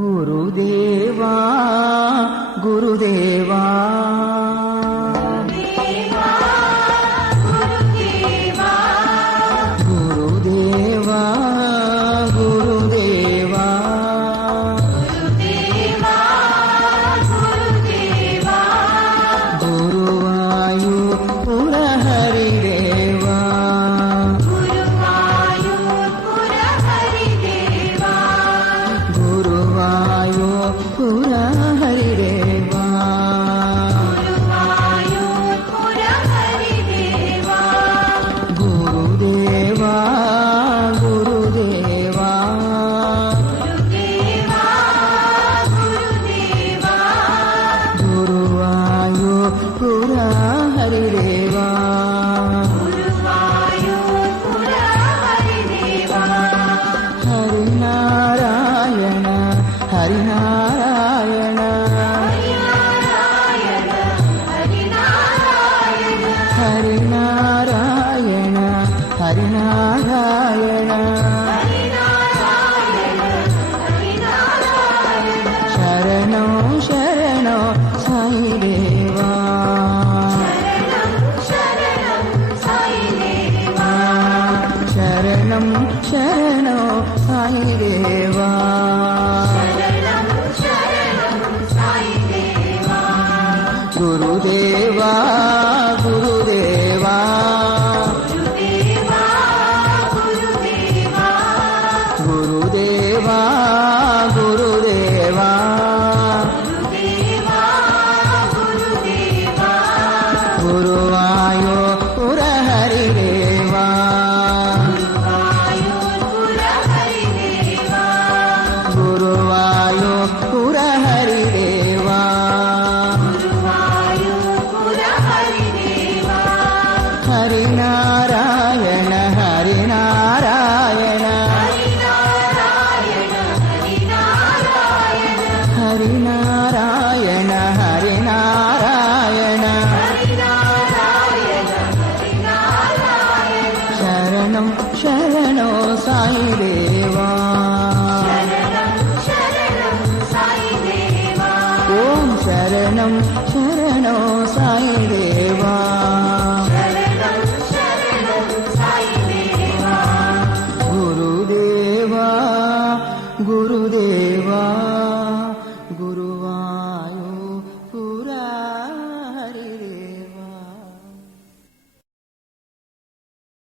గురుదేవా గురుదేవా గురుదేవా గురుదేవా గురువాయూర హరిదేవా గురువాయూర హరిదేవా గురుదేవా గురుదేవా గురువాయూర హరిదేవా హరినారాయణ హరినారాయణ హరినారాయణ హరినారాయణ శరణం శరణం సాయిదేవా శరణం శరణం సాయిదేవా గురుదేవా గురుదేవా గురుదేవా గురుదేవా గురువాయూర హరిదేవా గురువాయూర హరిదేవా హరినారాయణ హరినారాయణ హరినారాయణ హరినారాయణ శరణం శరణో సాయిదేవా